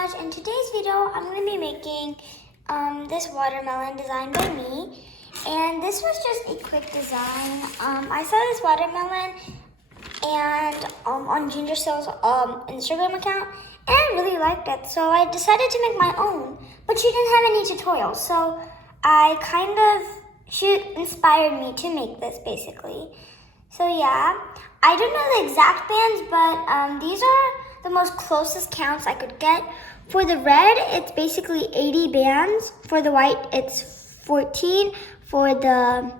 much. In today's video, I'm going to be making this watermelon designed by me. And this was just a quick design. I saw this watermelon and on Ginger Soul's Instagram account, and I really liked it. So I decided to make my own, but she didn't have any tutorials. So she inspired me to make this basically. So yeah, I don't know the exact bands, but these are the most closest counts I could get. For the red, it's basically 80 bands. For the white, it's 14. For the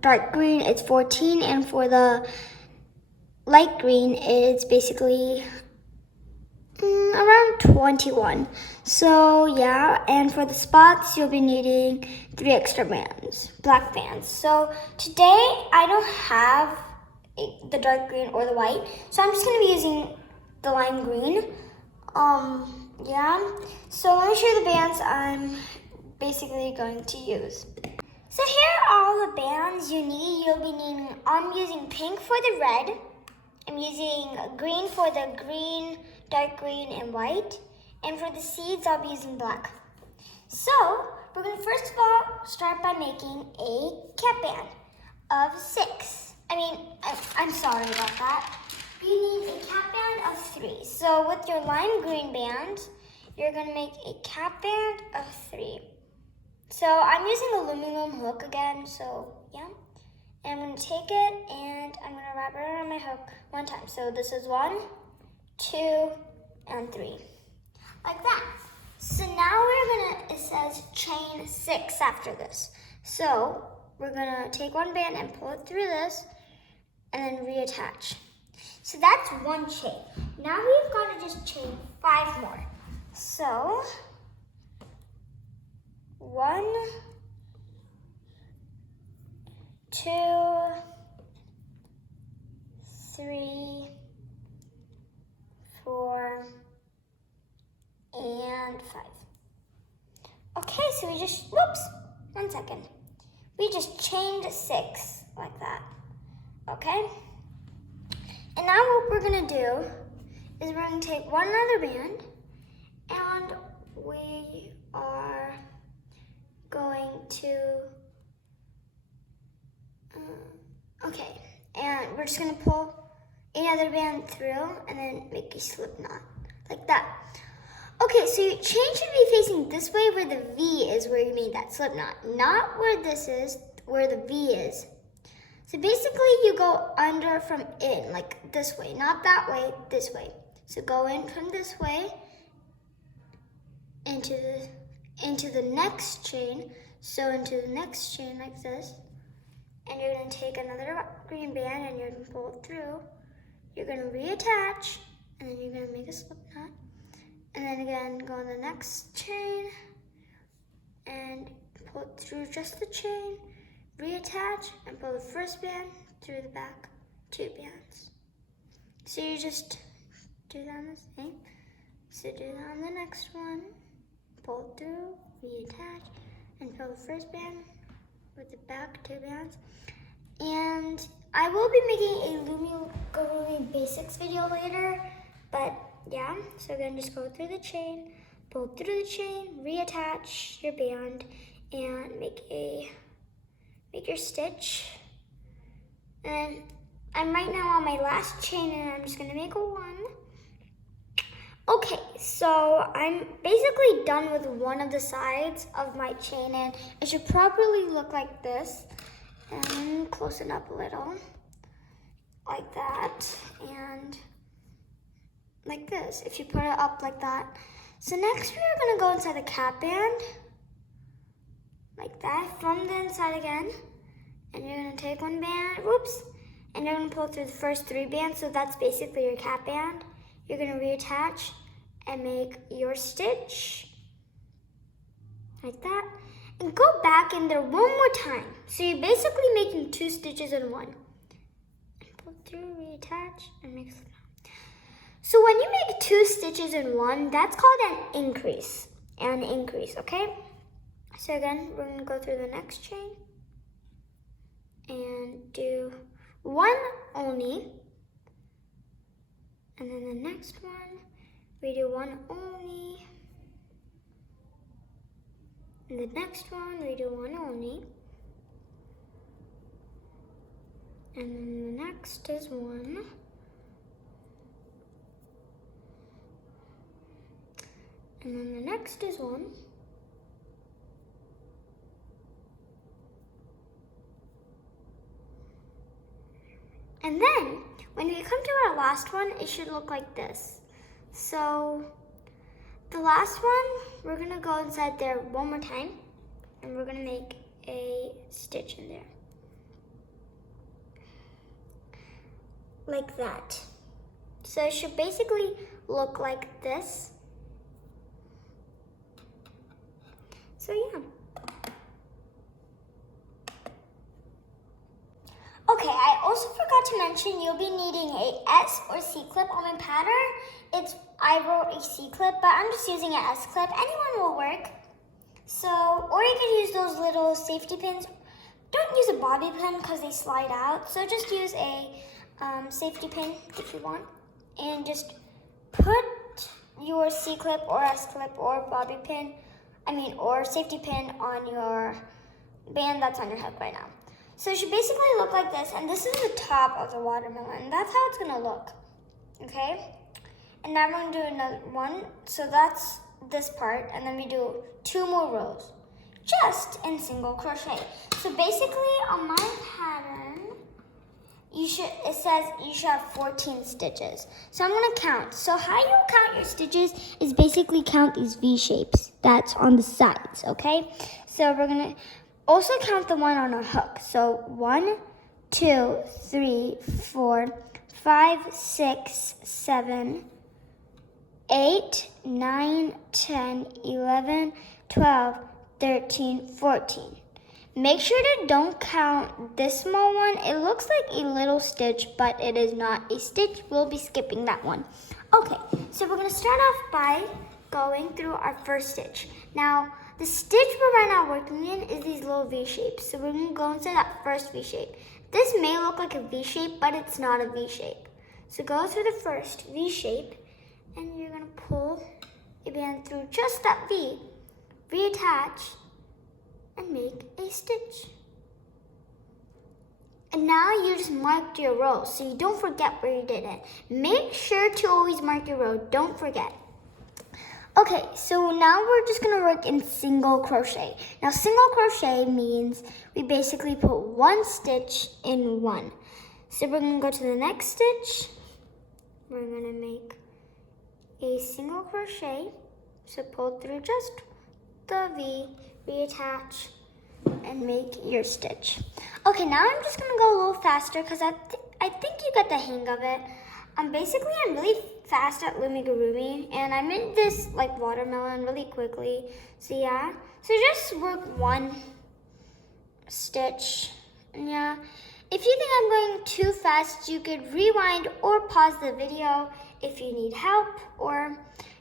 dark green, it's 14. And for the light green, it's basically around 21. So yeah, and for the spots, you'll be needing 3 extra bands, black bands. So today, I don't have the dark green or the white, so I'm just gonna be using the lime green. Yeah, so let me show you the bands I'm basically going to use. So here are all the bands you need. You'll be needing, I'm using pink for the red, I'm using green for the green, dark green, and white, and for the seeds, I'll be using black. So, we're gonna first of all start by making a cap band of 6. I'm sorry about that. You need a cap band of 3. So with your lime green band, you're gonna make a cap band of 3. So I'm using a loomigurmi hook again, so yeah. And I'm gonna take it and I'm gonna wrap it around my hook 1 time. So this is 1, 2, and 3. Like that. So now it says chain 6 after this. So we're gonna take 1 band and pull it through this and then reattach. So that's 1 chain. Now we've got to just chain 5 more. So 1, 2, 3, 4, and 5. Okay, so we just, whoops, 1 second. We just chained 6 like that, okay? And now what we're gonna do is we're gonna take 1 other band and we are going to, okay, and we're just gonna pull another band through and then make a slip knot, like that. Okay, so your chain should be facing this way where the V is where you made that slip knot, not where this is, where the V is. So basically you go under from in, like this way, not that way, this way. So go in from this way into the next chain, so into the next chain like this, and you're gonna take another green band and you're gonna pull it through, you're gonna reattach, and then you're gonna make a slip knot, and then again go on the next chain and pull it through just the chain, reattach, and pull the first band through the back 2 bands. So you just do that on the same. So do that on the next one, pull it through, reattach, and pull the first band with the back 2 bands. And I will be making a loomigurmi basics video later, but yeah, so again, just go through the chain, pull through the chain, reattach your band, and make your stitch. And I'm right now on my last chain and I'm just gonna make a 1. Okay, so I'm basically done with one of the sides of my chain and it should properly look like this. And close it up a little, like that, and like this, if you put it up like that. So next we're gonna go inside the cap band, like that, from the inside again, and you're gonna take 1 band, whoops, and you're gonna pull through the first 3 bands, so that's basically your cap band. You're gonna reattach and make your stitch, like that, and go back in there 1 more time. So you're basically making 2 stitches in 1. And pull through, reattach, and make a slip knot. So when you make 2 stitches in 1, that's called an increase, okay? So again, we're gonna go through the next chain and do 1 only, and then the next one, we do one only. And the next one, we do one only. And then the next is one. And then the next is one. And then, when we come to our last one, it should look like this. So, the last one, we're gonna go inside there one more time, and we're gonna make a stitch in there. Like that. So it should basically look like this. So yeah. Okay, I also forgot to mention you'll be needing a S or C clip on my pattern. I wrote a C clip, but I'm just using an S clip. Anyone will work. So, or you can use those little safety pins. Don't use a bobby pin because they slide out. So just use a safety pin if you want. And just put your C clip or S clip or bobby pin, or safety pin on your band that's on your hook right now. So it should basically look like this, and this is the top of the watermelon. That's how it's gonna look, okay? And now we're gonna do another one. So that's this part, and then we do 2 more rows, just in single crochet. So basically on my pattern, it says you should have 14 stitches. So I'm gonna count. So how you count your stitches is basically count these V shapes that's on the sides, okay? So we're gonna also count the one on our hook. So 1, 2, 3, 4, 5, 6, 7, 8, 9, 10, 11, 12, 13, 14. Make sure to don't count this small one. It looks like a little stitch, but it is not a stitch. We'll be skipping that one. Okay, so we're gonna start off by going through our first stitch. Now, the stitch we're right now working in is these little V shapes. So we're gonna go into that first V shape. This may look like a V shape, but it's not a V shape. So go through the first V shape, and you're gonna pull your band through just that V, reattach, and make a stitch. And now you just marked your row, so you don't forget where you did it. Make sure to always mark your row, don't forget. Okay, so now we're just gonna work in single crochet. Now single crochet means we basically put 1 stitch in 1. So we're gonna go to the next stitch. We're gonna make a single crochet. So pull through just the V, reattach, and make your stitch. Okay, now I'm just gonna go a little faster because I think you got the hang of it. I'm really fast at loomigurmi, and I made this like watermelon really quickly. So yeah, so just work 1 stitch. And yeah, if you think I'm going too fast, you could rewind or pause the video if you need help, or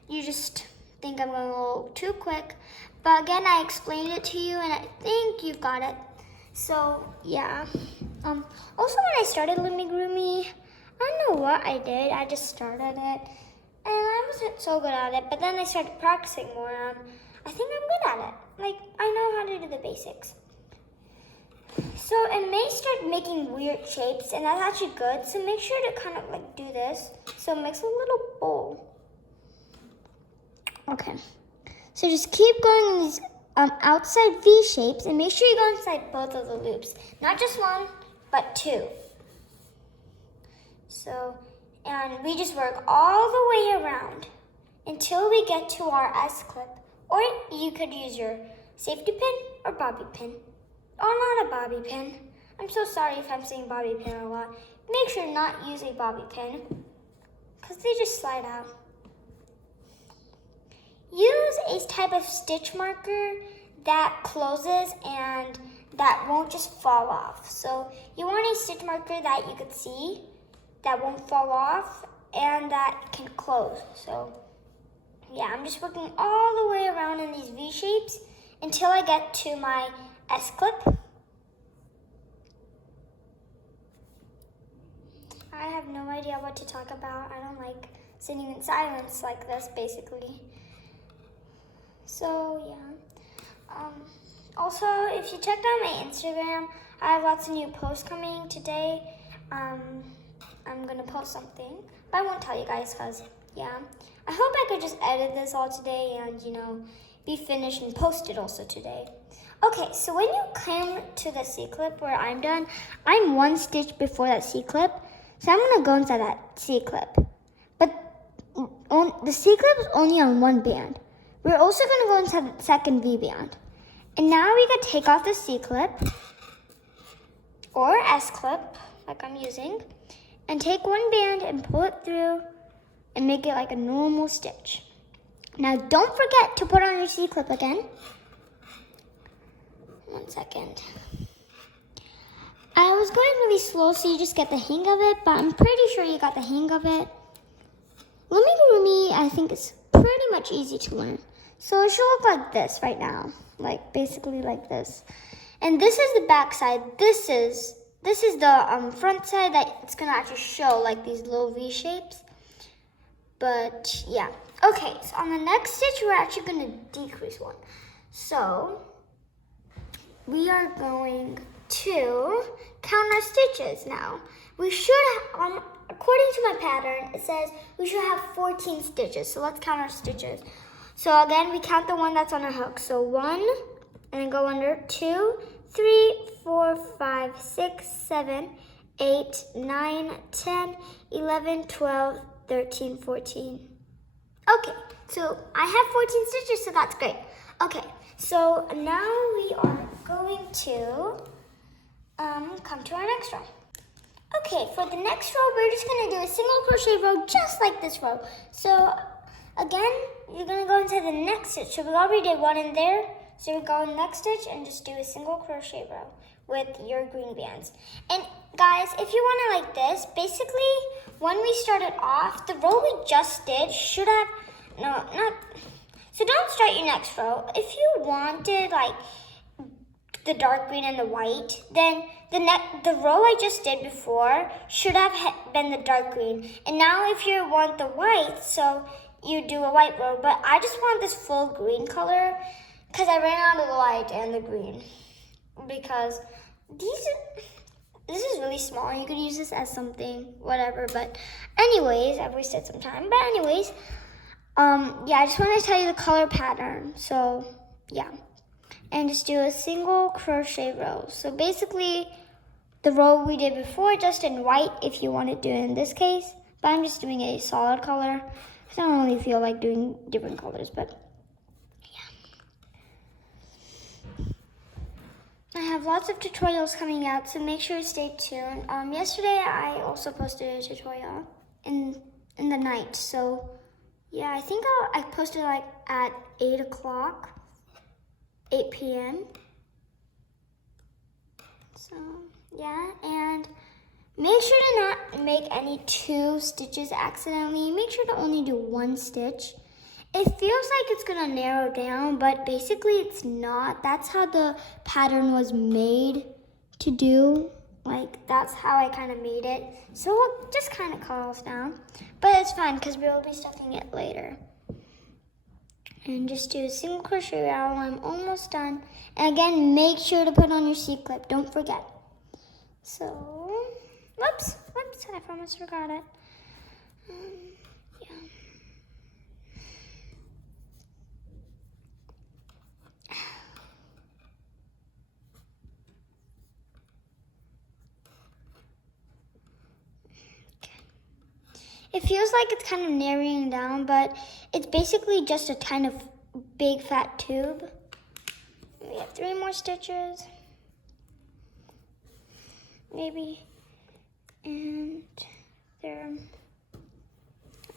you just think I'm going a little too quick. But again, I explained it to you, and I think you've got it. So yeah. Also, when I started loomigurmi, I don't know what I did. I just started it, and I wasn't so good at it. But then I started practicing more, and I think I'm good at it. Like, I know how to do the basics. So it may start making weird shapes, and that's actually good. So make sure to kind of like do this. So it makes a little bowl. Okay. So just keep going in these outside V shapes, and make sure you go inside both of the loops. Not just 1, but 2. So, and we just work all the way around until we get to our S clip. Or you could use your safety pin or bobby pin. Or not a bobby pin. I'm so sorry if I'm saying bobby pin a lot. Make sure not use a bobby pin, because they just slide out. Use a type of stitch marker that closes and that won't just fall off. So you want a stitch marker that you could see, that won't fall off, and that can close. So yeah, I'm just working all the way around in these V shapes until I get to my S clip. I have no idea what to talk about. I don't like sitting in silence like this, basically. So yeah. Also, if you checked out my Instagram, I have lots of new posts coming today. I'm gonna post something, but I won't tell you guys because, yeah. I hope I could just edit this all today and, be finished and post it also today. Okay, so when you come to the C-clip where I'm done, I'm 1 stitch before that C-clip, so I'm gonna go inside that C-clip. But the C-clip is only on 1 band. We're also gonna go inside the second V-band. And now we can take off the C-clip or S-clip, like I'm using, and take 1 band and pull it through and make it like a normal stitch. Now don't forget to put on your C-clip again. 1 second. I was going really slow so you just get the hang of it, but I'm pretty sure you got the hang of it. Loomigurmi, I think, is pretty much easy to learn. So it should look like this right now, like basically like this. And this is the back side. This is the front side that it's gonna actually show like these little V shapes. But yeah, okay. So on the next stitch, we're actually gonna decrease 1. So we are going to count our stitches now. We should have, according to my pattern, it says we should have 14 stitches. So let's count our stitches. So again, we count the one that's on our hook. So 1, and then go under 2, 3, 4, 5, 6, 7, 8, 9, 10, 11, 12, 13, 14. Okay, so I have 14 stitches, so that's great. Okay, so now we are going to come to our next row. Okay, for the next row, we're just gonna do a single crochet row just like this row. So again, you're gonna go into the next stitch. So we already did 1 in there. So we go in the next stitch and just do a single crochet row with your green bands. And guys, if you want it like this, basically when we started off, the row we just did should have, so don't start your next row. If you wanted like the dark green and the white, then the row I just did before should have been the dark green. And now if you want the white, so you do a white row, but I just want this full green color because I ran out of the white and the green. Because this is really small. You could use this as something, whatever. But anyways, I've wasted some time. But anyways, yeah, I just want to tell you the color pattern. So yeah, and just do a single crochet row. So basically, the row we did before, just in white, if you want to do it in this case. But I'm just doing a solid color. I don't really feel like doing different colors, but yeah. I have lots of tutorials coming out, so make sure to stay tuned. Yesterday I also posted a tutorial in the night, so yeah, I think I posted like at 8 o'clock, 8 p.m. So yeah, and make sure to not make any 2 stitches accidentally. Make sure to only do 1 stitch. It feels like it's gonna narrow down, but basically it's not. That's how the pattern was made to do. Like, that's how I kind of made it. So it just kind of curls down. But it's fine, because we'll be stuffing it later. And just do a single crochet row. I'm almost done. And again, make sure to put on your C-clip. Don't forget. So, whoops, I almost forgot it. Yeah. It feels like it's kind of narrowing down, but it's basically just a kind of big fat tube. We have 3 more stitches. Maybe. And there. 1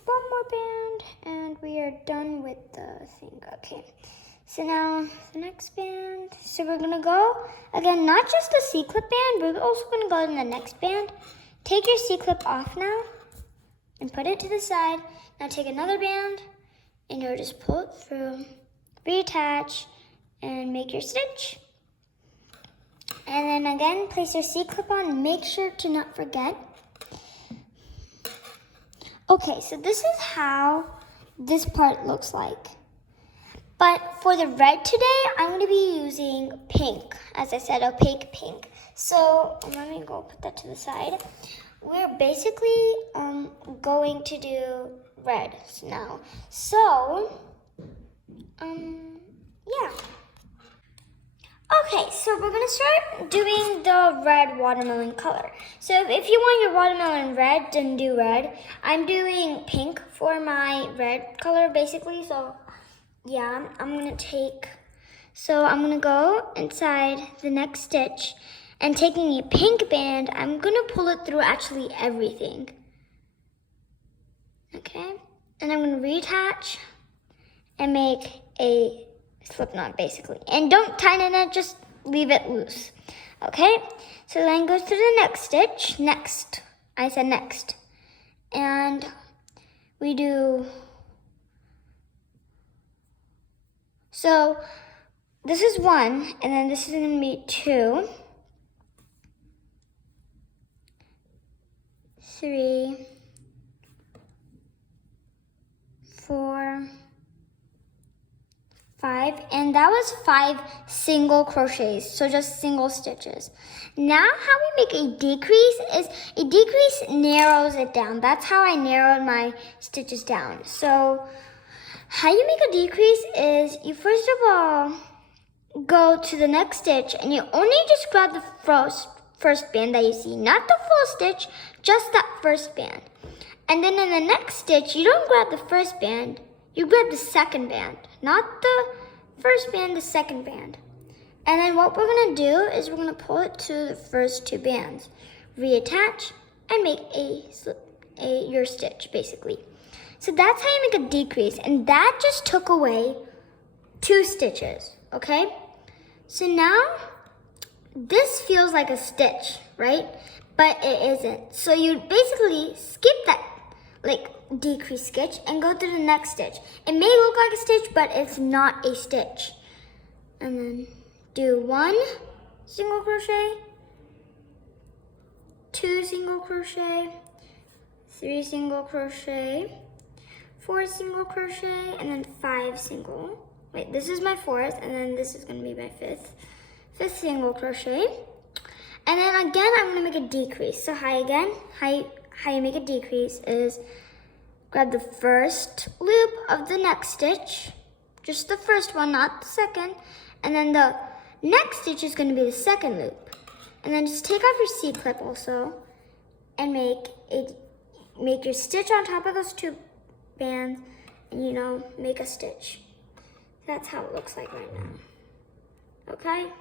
more band, and we are done with the thing. Okay. So now the next band. So we're gonna go, again, not just the C-clip band, we're also gonna go in the next band. Take your C-clip off now and put it to the side. Now take another band and you'll just pull it through, reattach, and make your stitch. And then again, place your C-clip on and make sure to not forget. Okay, so this is how this part looks like. But for the red today, I'm going to be using pink. As I said, opaque pink. So let me go put that to the side. We're basically going to do red now. So, yeah. Okay, so we're gonna start doing the red watermelon color. So if you want your watermelon red, then do red. I'm doing pink for my red color basically, so yeah, I'm gonna go inside the next stitch and taking a pink band, I'm gonna pull it through actually everything. Okay, and I'm gonna reattach and make a slip knot basically. And don't tighten it, just leave it loose. Okay, so then go to the next stitch. Next, I said next. And we do, so this is 1, and then this is gonna be 2, 3, 4, 5, and that was 5 single crochets, so just single stitches. Now how we make a decrease is, a decrease narrows it down. That's how I narrowed my stitches down. So how you make a decrease is, you first of all go to the next stitch and you only just grab the first band that you see, not the full stitch, just that first band. And then in the next stitch, you don't grab the first band, you grab the second band, not the first band, the second band. And then what we're gonna do is we're gonna pull it to the first 2 bands, reattach, and make your stitch basically. So that's how you make a decrease, and that just took away 2 stitches, okay? So now, this feels like a stitch, right? But it isn't. So you basically skip that decrease stitch and go to the next stitch. It may look like a stitch, but it's not a stitch. And then do 1 single crochet, 2 single crochet, 3 single crochet, 4 single crochet, and then 5 single. Wait, this is my 4th, and then this is gonna be my 5th single crochet. And then again, I'm gonna make a decrease. So how you make a decrease is grab the first loop of the next stitch, just the first one, not the second, and then the next stitch is gonna be the second loop. And then just take off your C-clip also, and make your stitch on top of those 2 bands, and make a stitch. That's how it looks like right now. Okay?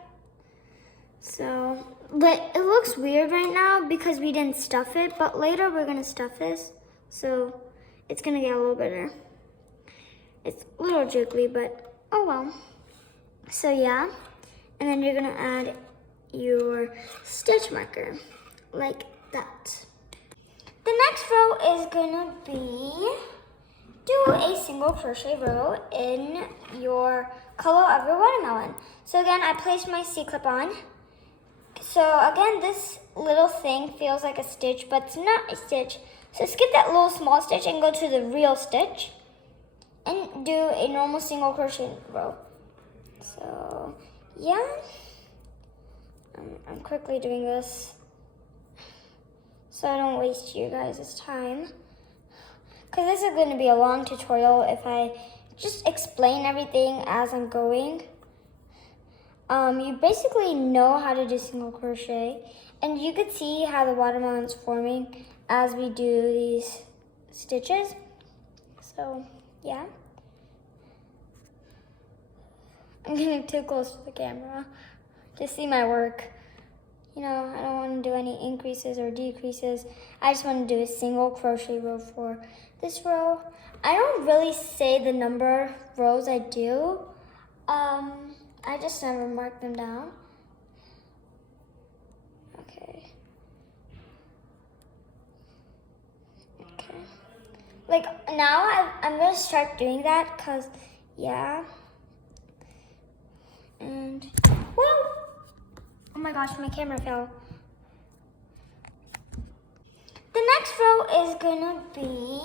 So, but it looks weird right now because we didn't stuff it, but later we're gonna stuff this, so it's gonna get a little better. It's a little jiggly, but oh well. So yeah, and then you're gonna add your stitch marker, like that. The next row is gonna be, do a single crochet row in your color of your watermelon. So again, I placed my C-clip on. So again, this little thing feels like a stitch, but it's not a stitch. So skip that little small stitch and go to the real stitch and do a normal single crochet row. So yeah, I'm quickly doing this so I don't waste you guys' time. Because this is going to be a long tutorial if I just explain everything as I'm going. You basically know how to do single crochet, and you could see how the watermelon's forming as we do these stitches. So yeah, I'm getting too close to the camera to see my work. I don't want to do any increases or decreases. I just want to do a single crochet row for this row. I don't really say the number of rows I do. I just never mark them down. Okay. Like now I'm gonna start doing that because yeah. And whoa! Oh my gosh, my camera fell. The next row is gonna be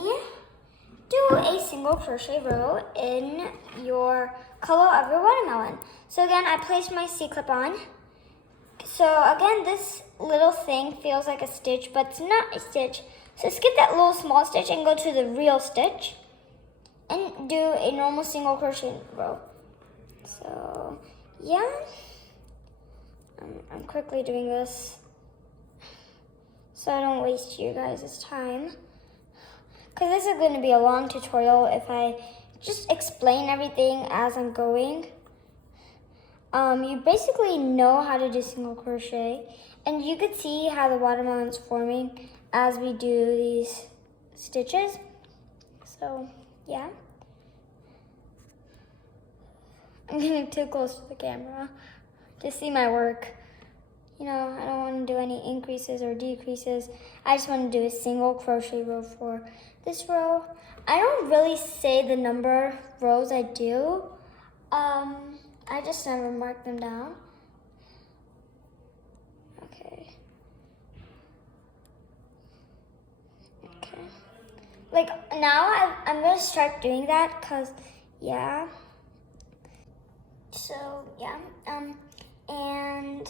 do a single crochet row in your color of your watermelon. So again, I placed my C-clip on. So again, this little thing feels like a stitch, but it's not a stitch. So skip that little small stitch and go to the real stitch and do a normal single crochet row. So yeah, I'm quickly doing this so I don't waste you guys' time. Because this is going to be a long tutorial if I just explain everything as I'm going. You basically know how to do single crochet, and you could see how the watermelon's forming as we do these stitches. So yeah, I'm getting too close to the camera to see my work. You know, I don't want to do any increases or decreases. I just want to do a single crochet row for this row. I don't really say the number of rows I do. I just never mark them down. Okay. Like now I'm going to start doing that because, yeah. So, yeah. And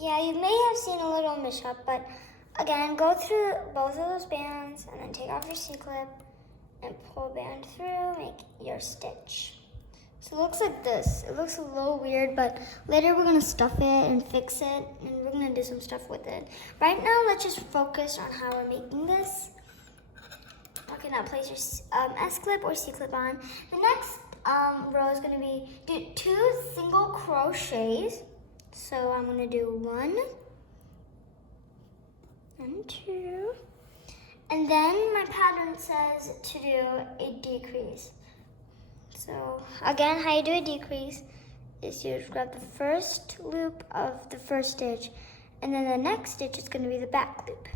yeah, you may have seen a little mishap, but again, go through both of those bands and then take off your C-clip and pull a band through, make your stitch. So it looks like this. It looks a little weird, but later we're gonna stuff it and fix it, and we're gonna do some stuff with it. Right now, let's just focus on how we're making this. Okay, now place your S-clip or C-clip on. The next row is gonna be do 2 single crochets. So I'm gonna do 1 and 2. And then my pattern says to do a decrease. So again, how you do a decrease is you just grab the first loop of the first stitch, and then the next stitch is gonna be the back loop.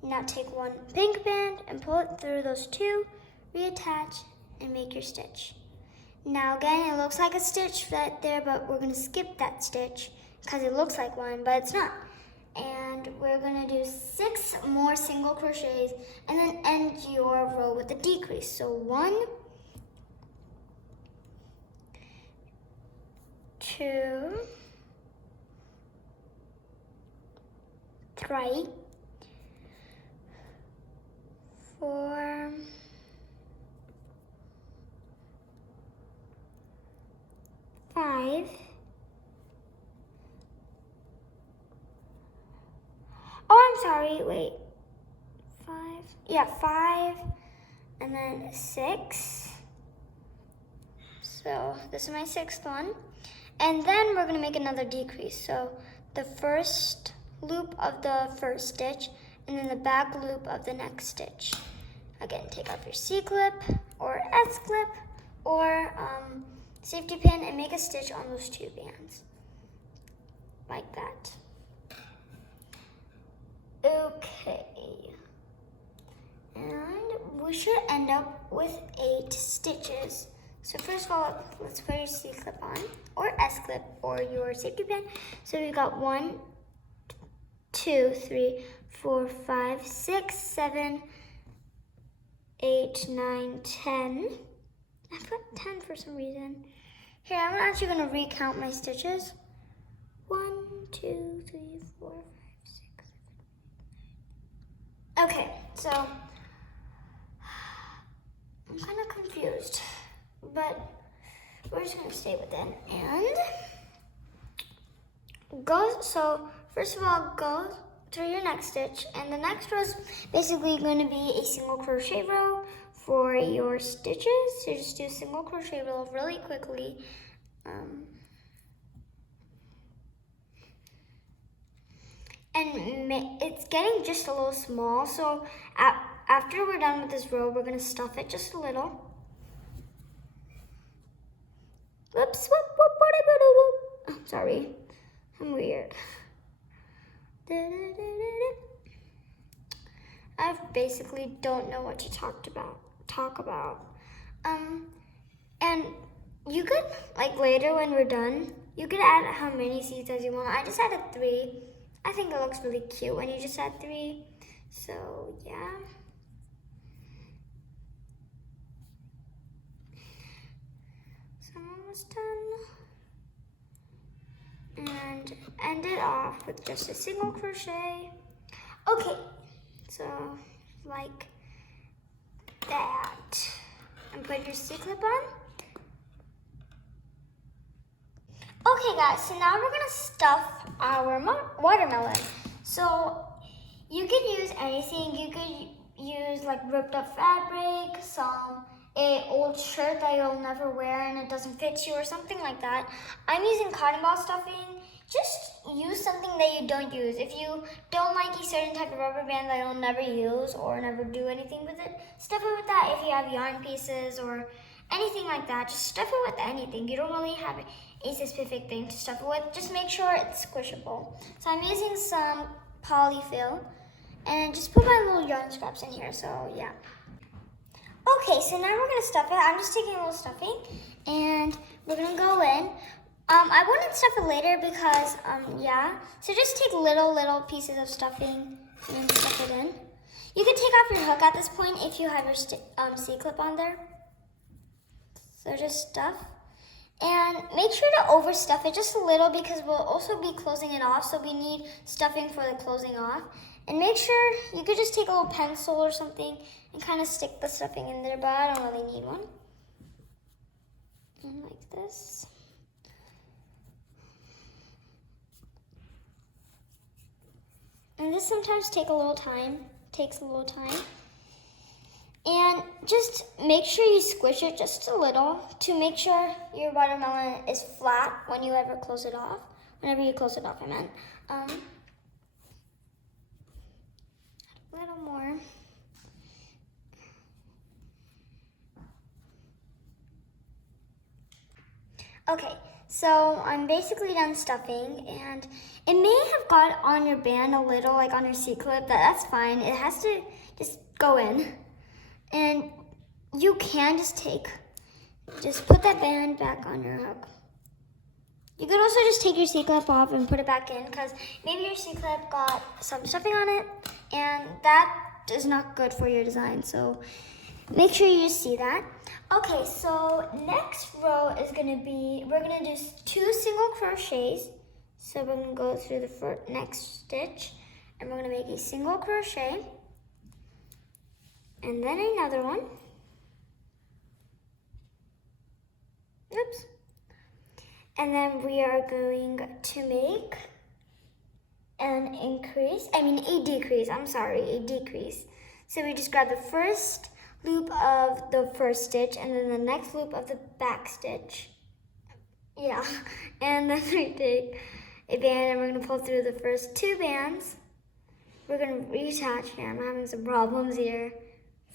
Now take 1 pink band and pull it through those 2, reattach, and make your stitch. Now again, it looks like a stitch right there, but we're gonna skip that stitch because it looks like one, but it's not. And we're gonna do 6 more single crochets and then end your row with a decrease. So 1, 2, 3, 4, 5. Oh, I'm sorry, wait. 5, yeah, 5, and then 6. So this is my 6th one. And then we're gonna make another decrease. So the first loop of the first stitch, and then the back loop of the next stitch. Again, take off your C-clip or S-clip or safety pin and make a stitch on those 2 bands, like that. Okay, and we should end up with 8 stitches. So first of all, let's put your C-clip on, or S-clip, or your safety pin. So we've got 1, 2, 3, 4, 5, 6, 7, 8, 9, 10. I put 10 for some reason. Here, I'm actually gonna recount my stitches. 1, 2, 3, 4, 5, 6, 7, 8, 9. Okay, so I'm kind of confused, but we're just gonna stay with it. And go, so first of all, go through your next stitch, and the next row is basically going to be a single crochet row for your stitches. So just do a single crochet row really quickly. And it's getting just a little small, so after we're done with this row, we're going to stuff it just a little. Whoops, whoop. Oh, sorry, I'm weird. I basically don't know what to talk about. And you could, like later when we're done, you could add how many seeds as you want. I just added 3. I think it looks really cute when you just add 3. So yeah. So I'm almost done. And end it off with just a single crochet. Okay, so like that. And put your C-clip on. Okay guys, so now we're gonna stuff our watermelon. So you can use anything. You could use like ripped up fabric, a old shirt that you'll never wear and it doesn't fit you or something like that. I'm using cotton ball stuffing. Just use something that you don't use. If you don't like a certain type of rubber band that you'll never use or never do anything with it, stuff it with that. If you have yarn pieces or anything like that, just stuff it with anything. You don't really have a specific thing to stuff it with. Just make sure it's squishable. So I'm using some polyfill and just put my little yarn scraps in here, so yeah. Okay, so now we're gonna stuff it. I'm just taking a little stuffing and we're gonna go in. I wouldn't stuff it later because, yeah. So just take little pieces of stuffing and stuff it in. You can take off your hook at this point if you have your C-clip on there. So just stuff. And make sure to overstuff it just a little because we'll also be closing it off. So we need stuffing for the closing off. And make sure you could just take a little pencil or something and kind of stick the stuffing in there, but I don't really need one. And like this. And this sometimes takes a little time. And just make sure you squish it just a little to make sure your watermelon is flat when you ever close it off. Whenever you close it off, I meant. A little more. Okay, so I'm basically done stuffing, and it may have got on your band a little, like on your C-clip. That's fine. It has to just go in. And you can just put that band back on your hook. You could also just take your C-clip off and put it back in because maybe your C-clip got some stuffing on it and that is not good for your design. So make sure you see that. Okay, so next row is gonna be, we're gonna do 2 single crochets. So we're gonna go through the next stitch and we're gonna make a single crochet. And then another one. Oops. And then we are going to make a decrease. So we just grab the first loop of the first stitch and then the next loop of the back stitch. Yeah, and then we take a band and we're gonna pull through the first 2 bands. We're gonna reattach here. I'm having some problems here.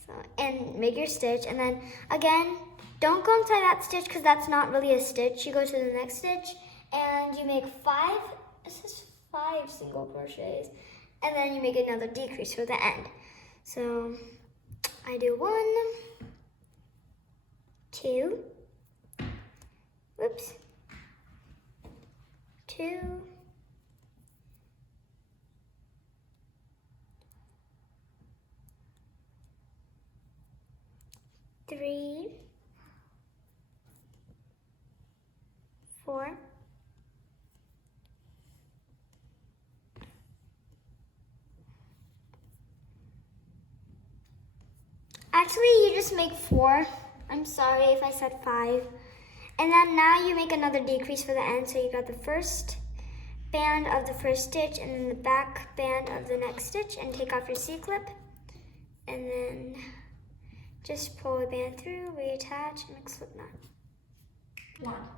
So, and make your stitch, and then again, don't go inside that stitch because that's not really a stitch. You go to the next stitch and you make 5 single crochets, and then you make another decrease for the end. So I do 1, 2, whoops, 2, 3, 4, 'Actually, you just make 4. I'm sorry if I said 5. And then now you make another decrease for the end. So you got the first band of the first stitch and then the back band of the next stitch, and take off your C-clip. And then just pull a band through, reattach, and make slip knot. 1.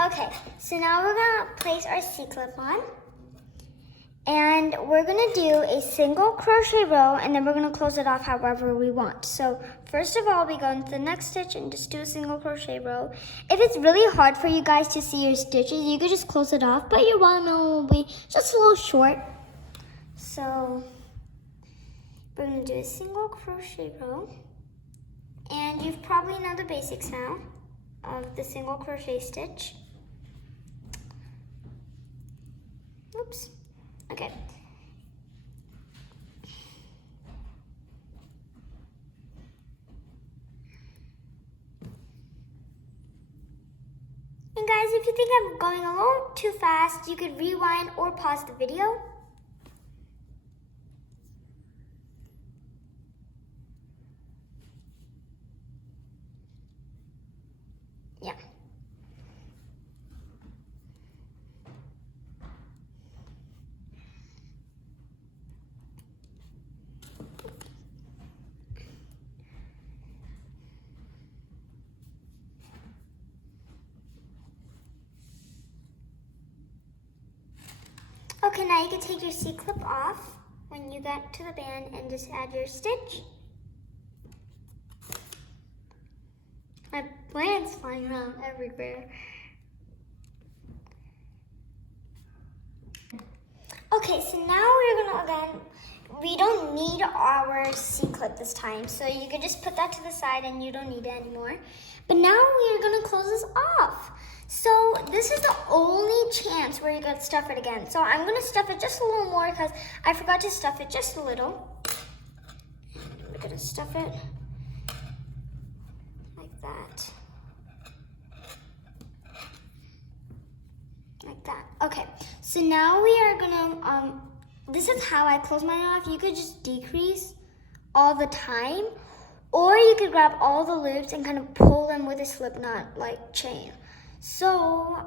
Okay, so now we're gonna place our C-clip on. And we're gonna do a single crochet row, and then we're gonna close it off however we want. So first of all, we go into the next stitch and just do a single crochet row. If it's really hard for you guys to see your stitches, you could just close it off, but your watermelon will be just a little short. So we're gonna do a single crochet row. And you've probably know the basics now of the single crochet stitch. Oops. Okay. if you think I'm going a little too fast, you could rewind or pause the video. Yeah. Okay, now you can take your C-clip off when you get to the band and just add your stitch. My plant's flying around everywhere. Okay, so now we're gonna, we don't need our C-clip this time, so you can just put that to the side and you don't need it anymore. But now we're gonna close this off. So this is the only chance where you could stuff it again. So I'm gonna stuff it just a little more because I forgot to stuff it just a little. We're gonna stuff it like that. Like that. Okay, so now we are gonna, this is how I close mine off. You could just decrease all the time, or you could grab all the loops and kind of pull them with a slip knot like chain. So,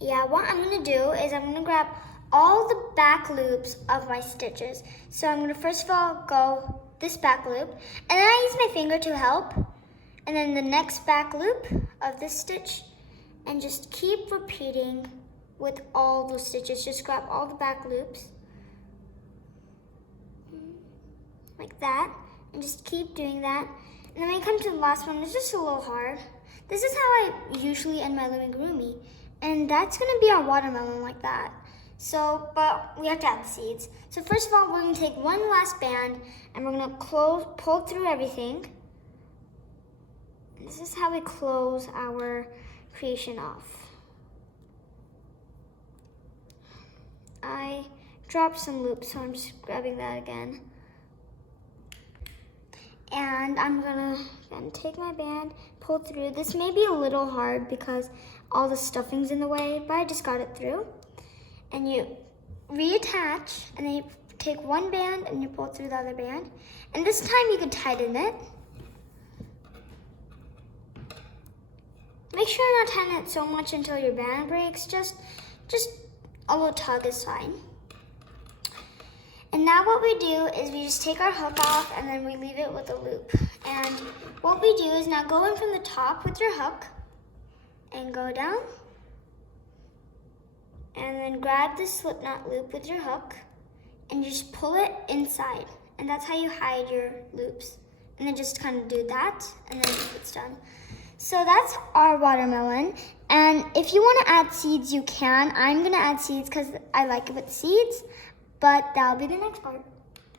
yeah, what I'm gonna do is I'm gonna grab all the back loops of my stitches. So I'm gonna first of all go this back loop, and then I use my finger to help, and then the next back loop of this stitch, and just keep repeating with all those stitches. Just grab all the back loops, like that, and just keep doing that. And then when you come to the last one, it's just a little hard. This is how I usually end my loomigurmi, and that's gonna be our watermelon like that. So, but we have to add the seeds. So first of all, we're gonna take one last band, and we're gonna pull through everything. And this is how we close our creation off. I dropped some loops, so I'm just grabbing that again. And I'm gonna take my band, pull through. This may be a little hard because all the stuffing's in the way, but I just got it through. And you reattach, and then you take one band and you pull through the other band. And this time you can tighten it. Make sure you're not tightening it so much until your band breaks. Just a little tug is fine. And now what we do is we just take our hook off and then we leave it with a loop. And what we do is now go in from the top with your hook and go down. And then grab the slip knot loop with your hook and just pull it inside. And that's how you hide your loops. And then just kind of do that and then it's done. So that's our watermelon. And if you want to add seeds, you can. I'm going to add seeds because I like it with seeds. But that'll be the next part.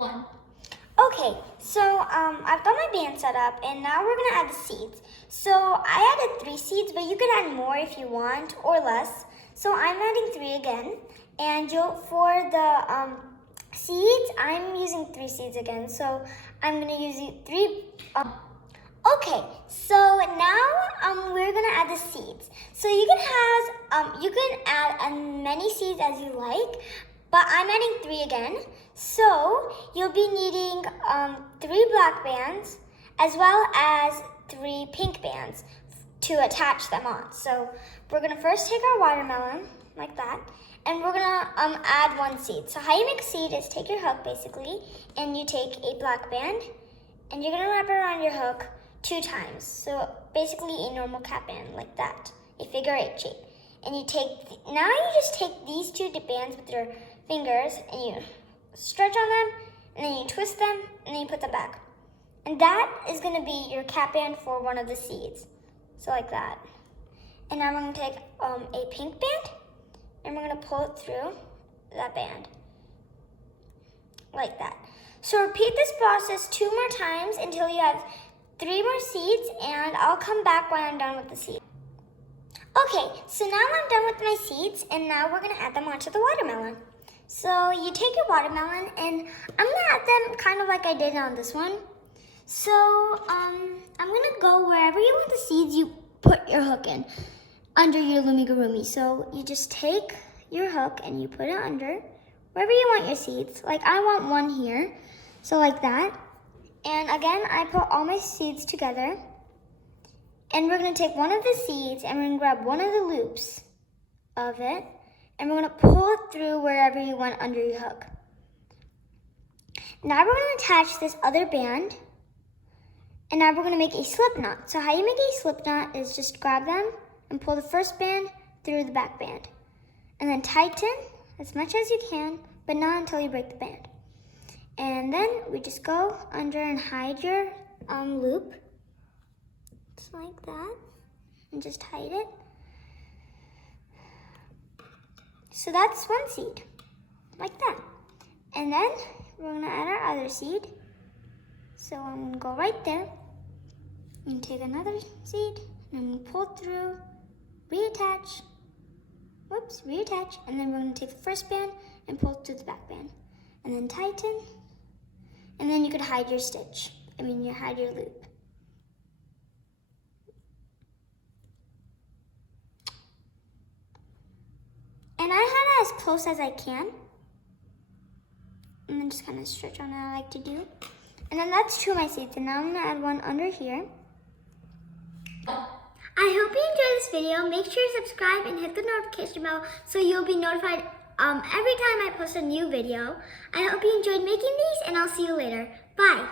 Okay, so I've got my band set up, and now we're gonna add the seeds. So I added 3 seeds, but you can add more if you want, or less. So I'm adding 3 again, and for the seeds, I'm using 3 seeds again. So I'm gonna use 3. Okay, so now we're gonna add the seeds. So you can add as many seeds as you like. But I'm adding 3 again. So you'll be needing 3 black bands as well as 3 pink bands to attach them on. So we're gonna first take our watermelon like that, and we're gonna add 1 seed. So how you make a seed is take your hook basically, and you take a black band, and you're gonna wrap it around your hook 2 times. So basically a normal cap band like that, a figure 8 shape. And you just take these 2 bands with your fingers and you stretch on them, and then you twist them, and then you put them back. And that is gonna be your cap band for one of the seeds. So like that. And now we're gonna take a pink band, and we're gonna pull it through that band. Like that. So repeat this process 2 more times until you have 3 more seeds, and I'll come back when I'm done with the seeds. Okay, so now I'm done with my seeds, and now we're gonna add them onto the watermelon. So you take your watermelon, and I'm gonna add them kind of like I did on this one. So I'm gonna go wherever you want the seeds, you put your hook in. under your loomigurumi. So you just take your hook and you put it under wherever you want your seeds. Like I want one here, so like that. And again, I put all my seeds together. And we're gonna take one of the seeds and we're gonna grab one of the loops of it and we're gonna pull it through wherever you want under your hook. Now we're gonna attach this other band and now we're gonna make a slip knot. So how you make a slip knot is just grab them and pull the first band through the back band. And then tighten as much as you can, but not until you break the band. And then we just go under and hide your loop. Just like that. And just hide it. So that's one seed. Like that. And then we're gonna add our other seed. So I'm gonna go right there. And take another seed. And pull through. Reattach. Whoops, reattach. And then we're gonna take the first band and pull through the back band. And then tighten. And then you could hide your stitch. You hide your loop. And I had it as close as I can. And then just kind of stretch on it, I like to do. And then that's two of my seeds. And now I'm gonna add one under here. I hope you enjoyed this video. Make sure you subscribe and hit the notification bell so you'll be notified every time I post a new video. I hope you enjoyed making these and I'll see you later. Bye.